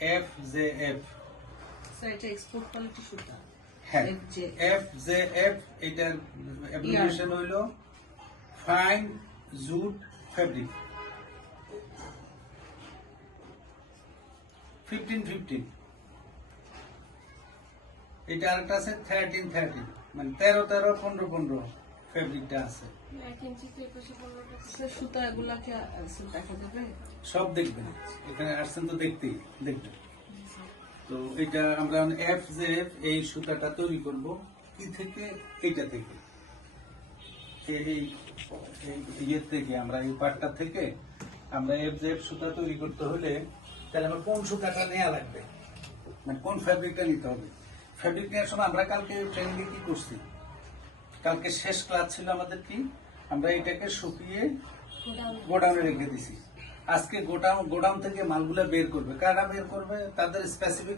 FJF sir এটা export quality সুতা। হ্যাঁ FJF FJF এটার অ্যাপ্লিকেশন হইলো ফাইন জুট ফেব্রিক 15-15 এটা আরেকটা আছে 13-13 মানে 13-13 15-15 ফেব্রিকটা আছে স্যার সুতা এগুলাকে দেখা যাবে? সব দেখবেন এখানে আসছেন তো দেখতেই দেখবেন। তো এটা আমরা FJF এই সুতাটা তৈরি করব কি থেকে, এইটা থেকে এই ইয়ে থেকে আমরা এই পাটটা থেকে আমরা FJF সুতা তৈরি করতে হলে তাহলে আমার কোন সুতাটা নেওয়া লাগবে, মানে কোন ফ্যাব্রিকটা নিতে হবে। ফ্যাব্রিক নেওয়ার সময় আমরা কালকে ট্রেনিং কি করছি, কালকে শেষ ক্লাস ছিল আমাদের কি, আমরা এটাকে শুকিয়ে গোডাউনে রেখে দিছি। আজকে গোডাউন থেকে মালগুলা বের করবে, কারা বের করবে, তাদের স্পেসিফিক